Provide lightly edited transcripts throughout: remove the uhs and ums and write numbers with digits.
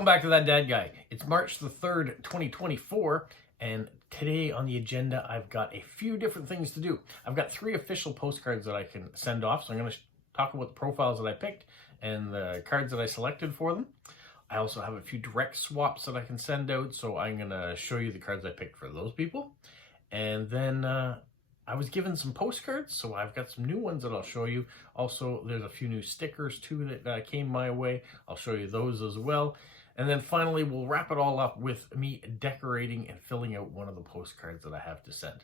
Welcome back to That Dad Guy. It's March the 3rd, 2024, and today on the agenda, I've got a few different things to do. I've got 3 official postcards that I can send off, so I'm going to talk about the profiles that I picked and the cards that I selected for them. I also have a few direct swaps that I can send out, so I'm going to show you the cards I picked for those people. And then I was given some postcards, so I've got some new ones that I'll show you. Also, there's a few new stickers too that came my way. I'll show you those as well. And then finally, we'll wrap it all up with me decorating and filling out one of the postcards that I have to send.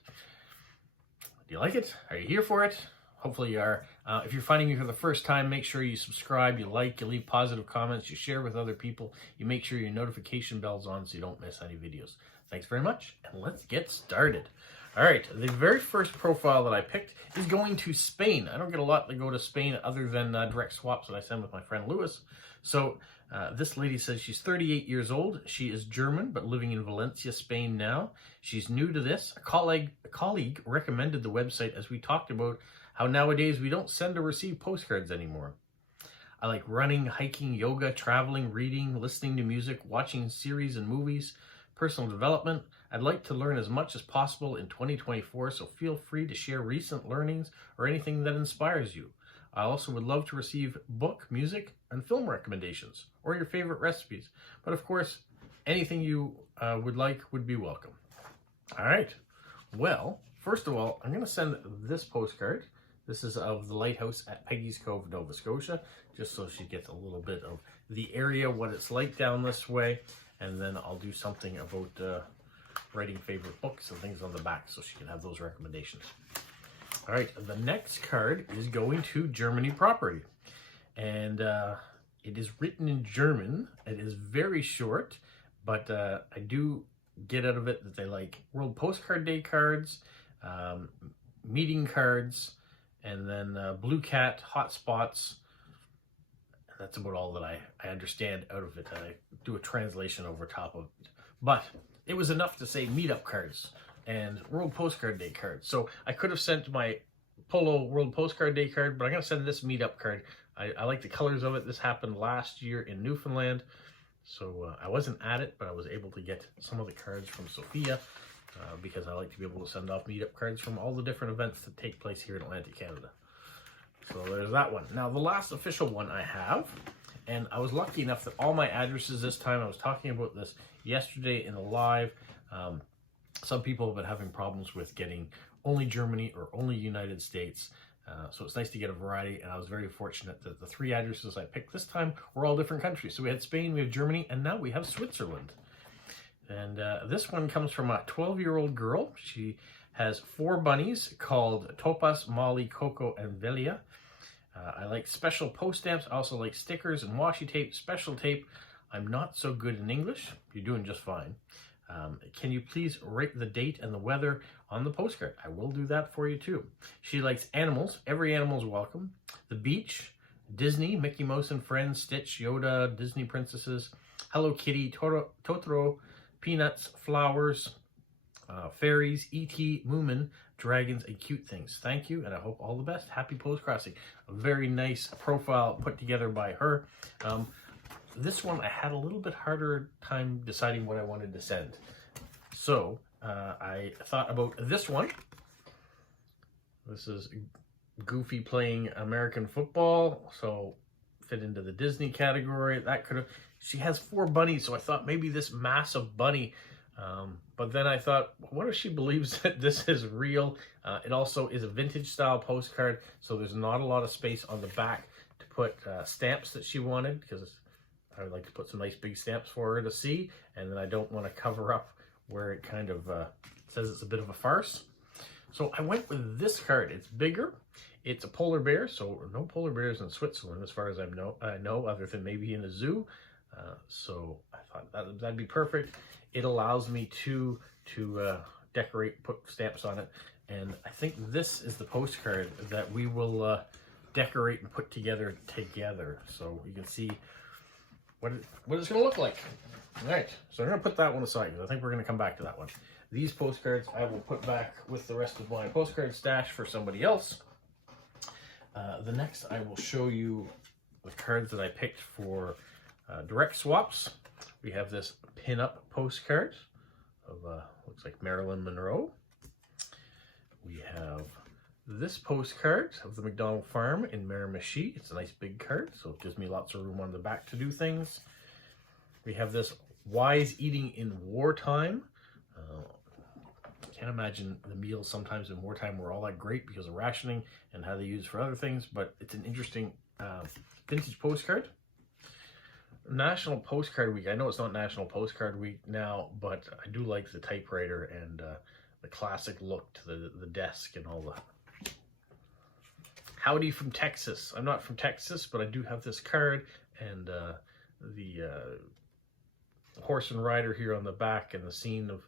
Do you like it? Are you here for it? Hopefully you are. If you're finding me for the first time, make sure you subscribe, you like, you leave positive comments, you share with other people, you make sure your notification bell's on so you don't miss any videos. Thanks very much, and let's get started. All right, the very first profile that I picked is going to Spain. I don't get a lot to go to Spain other than direct swaps that I send with my friend Lewis. So this lady says she's 38 years old. She is German, but living in Valencia, Spain now. She's new to this. A colleague recommended the website as we talked about how nowadays we don't send or receive postcards anymore. I like running, hiking, yoga, traveling, reading, listening to music, watching series and movies, personal development. I'd like to learn as much as possible in 2024, so feel free to share recent learnings or anything that inspires you. I also would love to receive book, music, and film recommendations, or your favorite recipes. But of course, anything you would like would be welcome. All right. Well, first of all, I'm going to send this postcard. This is of the lighthouse at Peggy's Cove, Nova Scotia, just so she gets a little bit of the area, what it's like down this way. And then I'll do something about writing favorite books and things on the back so she can have those recommendations. All right, the next card is going to Germany property. And it is written in German. It is very short, but I do get out of it that they like World Postcard Day cards, meeting cards, and then Blue Cat, hotspots. That's about all that I understand out of it. I do a translation over top of it. But it was enough to say meetup cards and World Postcard Day cards. So I could have sent my Polo World Postcard Day card, but I'm going to send this meetup card. I like the colors of it. This happened last year in Newfoundland. So I wasn't at it, but I was able to get some of the cards from Sophia because I like to be able to send off meetup cards from all the different events that take place here in Atlantic Canada. So there's that one. Now, the last official one I have, and I was lucky enough that all my addresses this time, I was talking about this yesterday in the live. Some people have been having problems with getting only Germany or only United States. So it's nice to get a variety, and I was very fortunate that the 3 addresses I picked this time were all different countries. So we had Spain, we have Germany, and now we have Switzerland. And this one comes from a 12-year-old girl. She has 4 bunnies called Topaz, Molly, Coco, and Velia. I like special post stamps. I also like stickers and washi tape, special tape. I'm not so good in English. You're doing just fine. Can you please write the date and the weather on the postcard? I will do that for you too. She likes animals. Every animal is welcome. The beach, Disney, Mickey Mouse and Friends, Stitch, Yoda, Disney princesses, Hello Kitty, Totoro, Peanuts, flowers, fairies, E.T., Moomin, dragons, and cute things. Thank you, and I hope all the best. Happy postcrossing. A very nice profile put together by her. This one, I had a little bit harder time deciding what I wanted to send. So, I thought about this one. This is Goofy playing American football, so fit into the Disney category. That could have... She has 4 bunnies, so I thought maybe this massive bunny... but then I thought, what if she believes that this is real? It also is a vintage style postcard, so there's not a lot of space on the back to put stamps that she wanted, because I would like to put some nice big stamps for her to see, and then I don't want to cover up where it kind of says it's a bit of a farce. So I went with this card. It's bigger. It's a polar bear, so no polar bears in Switzerland as far as I know, other than maybe in a zoo. So I thought that'd be perfect. It allows me to decorate, put stamps on it, and I think this is the postcard that we will decorate and put together. So you can see what it's going to look like. All right, so I'm going to put that one aside because I think we're going to come back to that one. These postcards I will put back with the rest of my postcard stash for somebody else. The next I will show you the cards that I picked for direct swaps. We have this pin-up postcard of, looks like Marilyn Monroe. We have this postcard of the McDonald Farm in Miramichi. It's a nice big card, so it gives me lots of room on the back to do things. We have this Wise Eating in Wartime. Can't imagine the meals sometimes in wartime were all that great because of rationing and how they use for other things, but it's an interesting vintage postcard. National Postcard Week. I know it's not National Postcard Week now, but I do like the typewriter and the classic look to the desk and all that. Howdy from Texas. I'm not from Texas, but I do have this card and the horse and rider here on the back and the scene of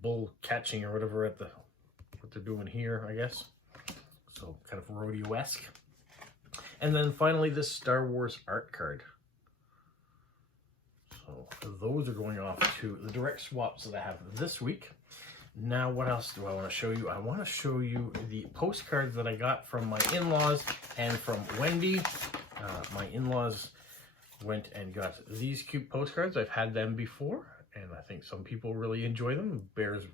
bull catching or whatever at what they're doing here, I guess. So kind of rodeo-esque. And then finally this Star Wars art card. So those are going off to the direct swaps that I have this week. Now what else do I want to show you? I want to show you the postcards that I got from my in-laws and from Wendy. My in-laws went and got these cute postcards. I've had them before, and I think some people really enjoy them. Bears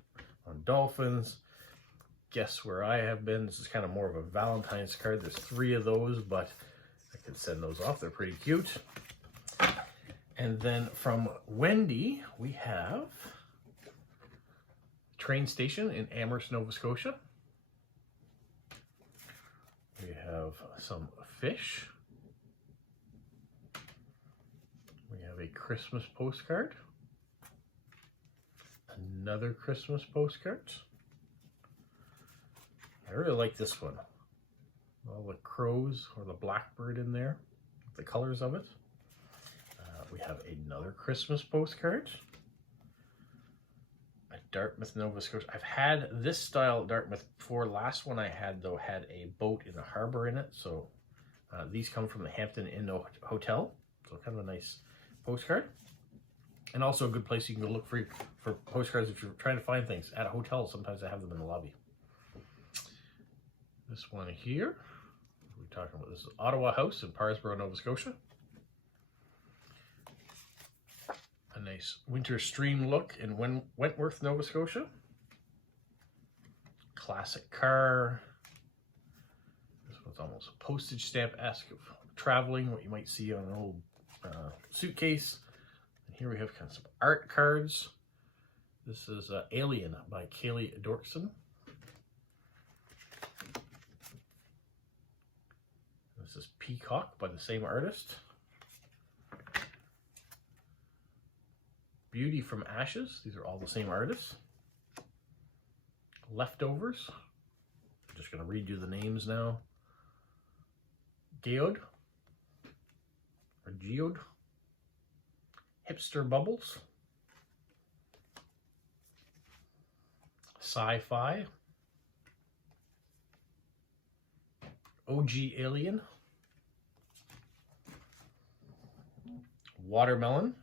on dolphins. Guess where I have been. This is kind of more of a Valentine's card. There's 3 of those, but I can send those off. They're pretty cute. And then from Wendy, we have train station in Amherst, Nova Scotia. We have some fish. We have a Christmas postcard. Another Christmas postcard. I really like this one. All the crows or the blackbird in there, the colors of it. We have another Christmas postcard. A Dartmouth, Nova Scotia. I've had this style Dartmouth before. Last one I had, though, had a boat in the harbor in it. So these come from the Hampton Inn Hotel. So kind of a nice postcard. And also a good place you can go look for postcards if you're trying to find things. At a hotel, sometimes I have them in the lobby. This one here, what are we talking about? This is Ottawa House in Parsboro, Nova Scotia. A nice winter stream look in Wentworth, Nova Scotia. Classic car. This one's almost a postage stamp-esque of traveling, what you might see on an old suitcase. And here we have kind of some art cards. This is Alien by Kaylee Dorkson. This is Peacock by the same artist. Beauty from Ashes. These are all the same artists. Leftovers. I'm just going to read you the names now. Geode. Or Geode. Hipster Bubbles. Sci-Fi. OG Alien. Watermelon.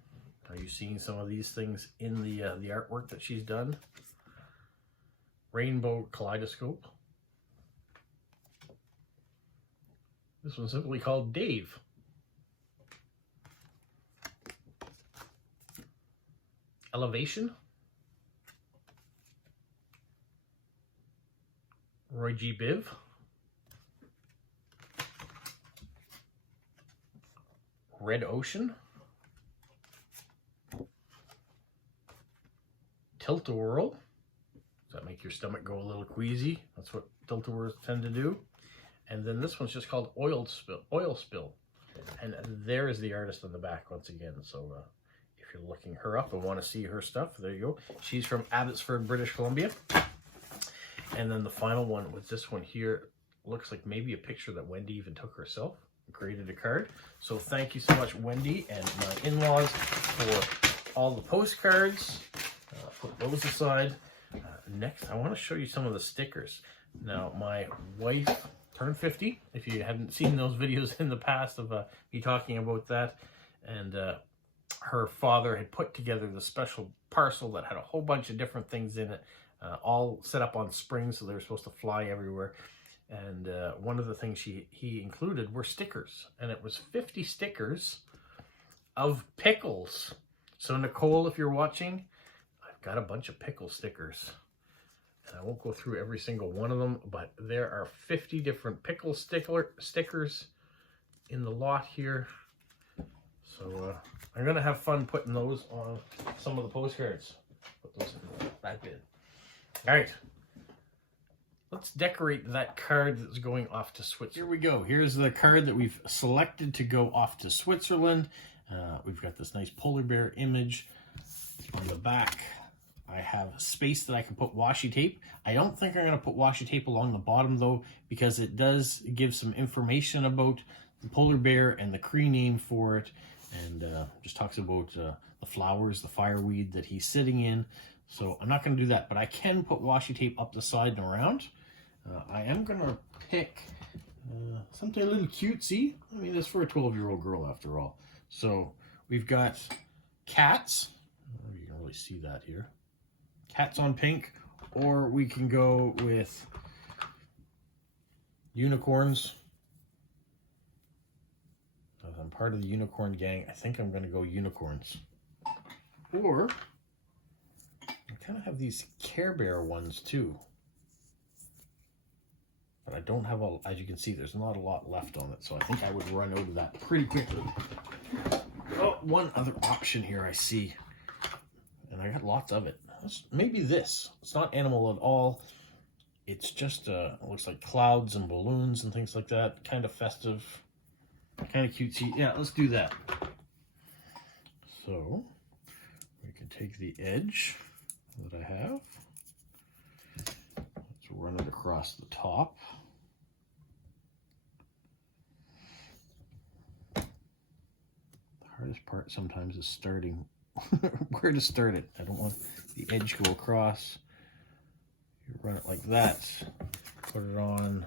Are you seeing some of these things in the artwork that she's done? Rainbow Kaleidoscope. This one's simply called Dave. Elevation. Roy G. Biv. Red Ocean. Tilt-A-Whirl. Does that make your stomach go a little queasy? That's what tilt-a-whirls tend to do. And then this one's just called Oil Spill. And there is the artist on the back once again. So if you're looking her up and want to see her stuff, there you go. She's from Abbotsford, British Columbia. And then the final one with this one here looks like maybe a picture that Wendy even took herself and created a card. So thank you so much, Wendy and my in-laws, for all the postcards. Put those aside. Next, I want to show you some of the stickers. Now, my wife turned 50. If you hadn't seen those videos in the past of me talking about that, and her father had put together the special parcel that had a whole bunch of different things in it, all set up on springs, so they were supposed to fly everywhere. And one of the things he included were stickers, and it was 50 stickers of pickles. So Nicole, if you're watching, I've got a bunch of pickle stickers. And I won't go through every single one of them, but there are 50 different pickle stickers in the lot here. So I'm going to have fun putting those on some of the postcards. Put those in that bin. All right. Let's decorate that card that's going off to Switzerland. Here we go. Here's the card that we've selected to go off to Switzerland. We've got this nice polar bear image on the back. I have space that I can put washi tape. I don't think I'm going to put washi tape along the bottom though, because it does give some information about the polar bear and the Cree name for it, and just talks about the flowers, the fireweed that he's sitting in. So I'm not going to do that, but I can put washi tape up the side and around. I am going to pick something a little cutesy. I mean, it's for a 12-year-old girl after all. So we've got cats. You can really see that here. Cats on pink, or we can go with unicorns. As I'm part of the unicorn gang, I think I'm going to go unicorns. Or I kind of have these Care Bear ones too. But I don't have all, as you can see, there's not a lot left on it, so I think I would run out of that pretty quickly. Oh, one other option here I see, and I got lots of it. Maybe this. It's not animal at all. It's just, it looks like clouds and balloons and things like that. Kind of festive, kind of cutesy. Yeah, let's do that. So, we can take the edge that I have. Let's run it across the top. The hardest part sometimes is starting where to start it. I don't want the edge go across. You run it like that, put it on,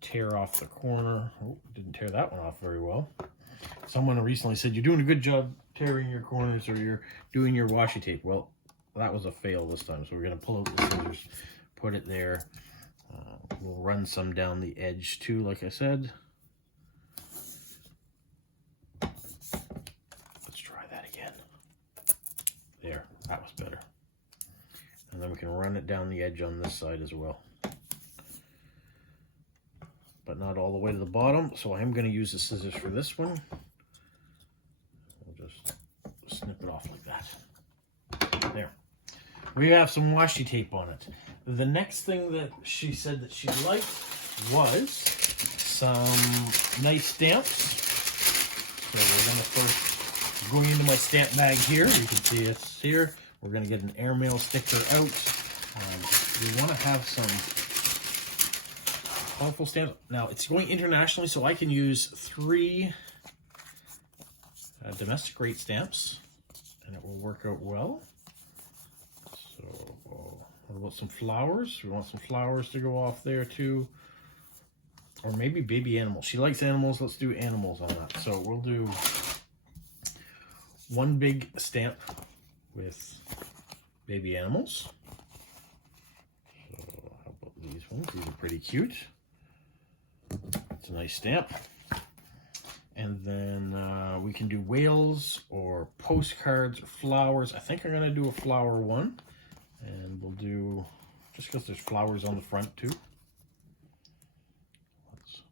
tear off the corner. Oh, didn't tear that one off very well. Someone recently said, you're doing a good job tearing your corners, or you're doing your washi tape. Well, that was a fail this time, so we're going to pull out the scissors, put it there. We'll run some down the edge too, like I said. Let's try that again. There, that was better. And then we can run it down the edge on this side as well. But not all the way to the bottom, so I am going to use the scissors for this one. We'll just snip it off like that. There. We have some washi tape on it. The next thing that she said that she liked was some nice stamps. So we're going to first, going into my stamp bag here, you can see it's here. We're going to get an airmail sticker out. We want to have some colorful stamps. Now, it's going internationally, so I can use 3 domestic rate stamps, and it will work out well. So, what about some flowers? We want some flowers to go off there too. Or maybe baby animals. She likes animals. Let's do animals on that. So we'll do one big stamp with baby animals. So how about these ones? These are pretty cute. It's a nice stamp. And then we can do whales or postcards or flowers. I think I'm going to do a flower one. And we'll do, just because there's flowers on the front too. Let's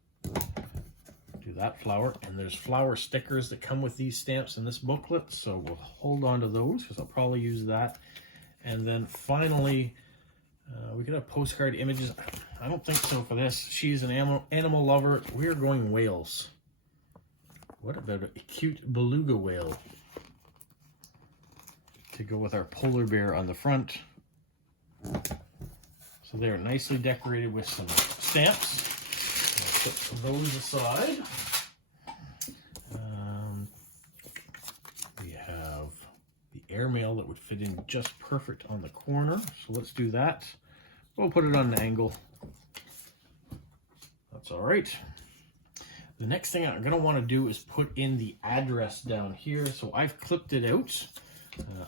do that flower. And there's flower stickers that come with these stamps in this booklet. So we'll hold on to those because I'll probably use that. And then finally, we could have postcard images. I don't think so for this. She's an animal lover. We're going whales. What about a cute beluga whale to go with our polar bear on the front? So they're nicely decorated with some stamps. I'll put those aside. We have the airmail that would fit in just perfect on the corner. So let's do that. We'll put it on an angle. That's all right. The next thing I'm going to want to do is put in the address down here. So I've clipped it out.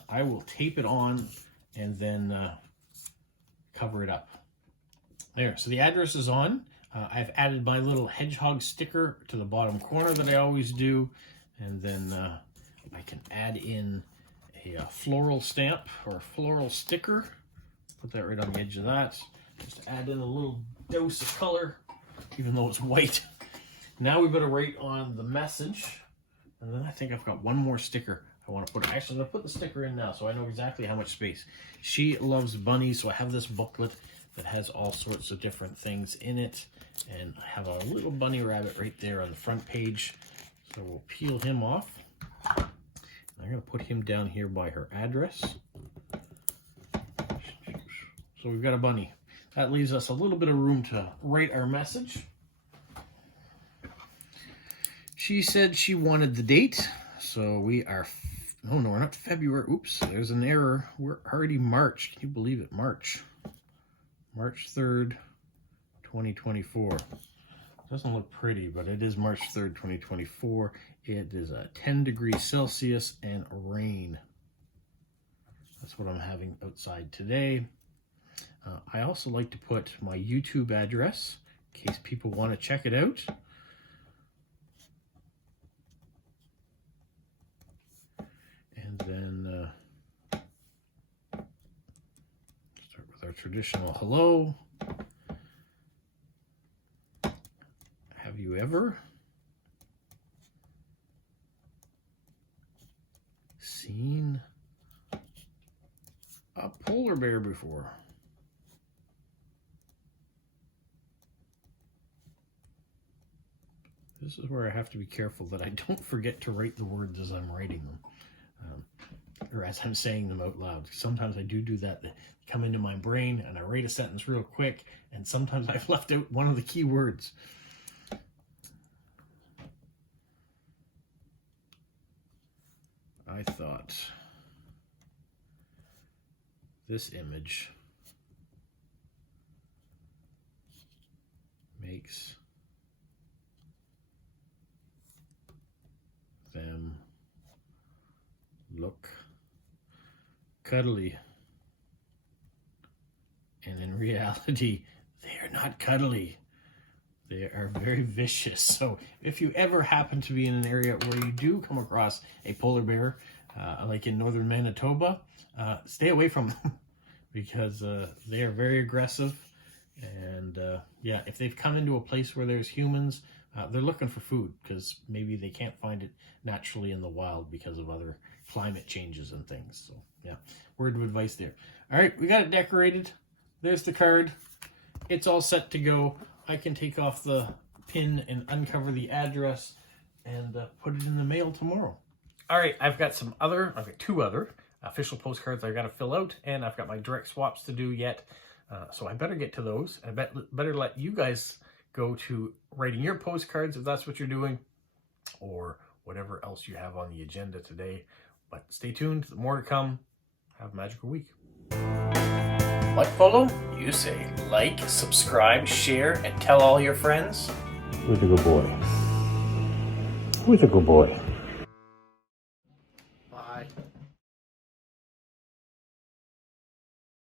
I will tape it on and then cover it up. There, so the address is on. I've added my little hedgehog sticker to the bottom corner that I always do. And then I can add in a floral stamp or floral sticker. Put that right on the edge of that. Just add in a little dose of color, even though it's white. Now we better write on the message. And then I think I've got one more sticker I want to put. Actually, I'm going to put the sticker in now so I know exactly how much space. She loves bunnies, so I have this booklet that has all sorts of different things in it. And I have a little bunny rabbit right there on the front page. So we'll peel him off. I'm going to put him down here by her address. So we've got a bunny. That leaves us a little bit of room to write our message. She said she wanted the date. So we are, no, we're not February. Oops, there's an error. We're already March. Can you believe it? March 3rd, 2024. Doesn't look pretty, but it is March 3rd, 2024. It is 10 degrees Celsius and rain. That's what I'm having outside today. I also like to put my YouTube address in case people want to check it out. And then start with our traditional hello. Have you ever seen a polar bear before? This is where I have to be careful that I don't forget to write the words as I'm writing them, or as I'm saying them out loud. Sometimes I do that. They come into my brain and I write a sentence real quick, and sometimes I've left out one of the key words. I thought this image makes them look cuddly, and in reality they are not cuddly. They are very vicious. So if you ever happen to be in an area where you do come across a polar bear, like in northern Manitoba, stay away from them because they are very aggressive. And yeah, if they've come into a place where there's humans, they're looking for food because maybe they can't find it naturally in the wild because of other climate changes and things. So yeah, word of advice there. All right, we got it decorated. There's the card. It's all set to go. I can take off the pin and uncover the address and put it in the mail tomorrow. All right, I've got two other official postcards I've got to fill out, and I've got my direct swaps to do yet. So I better get to those. I better let you guys go to writing your postcards if that's what you're doing, or whatever else you have on the agenda today. But stay tuned, more to come. Have a magical week. Like, follow? You say like, subscribe, share, and tell all your friends. Who's a good boy? Who's a good boy? Bye.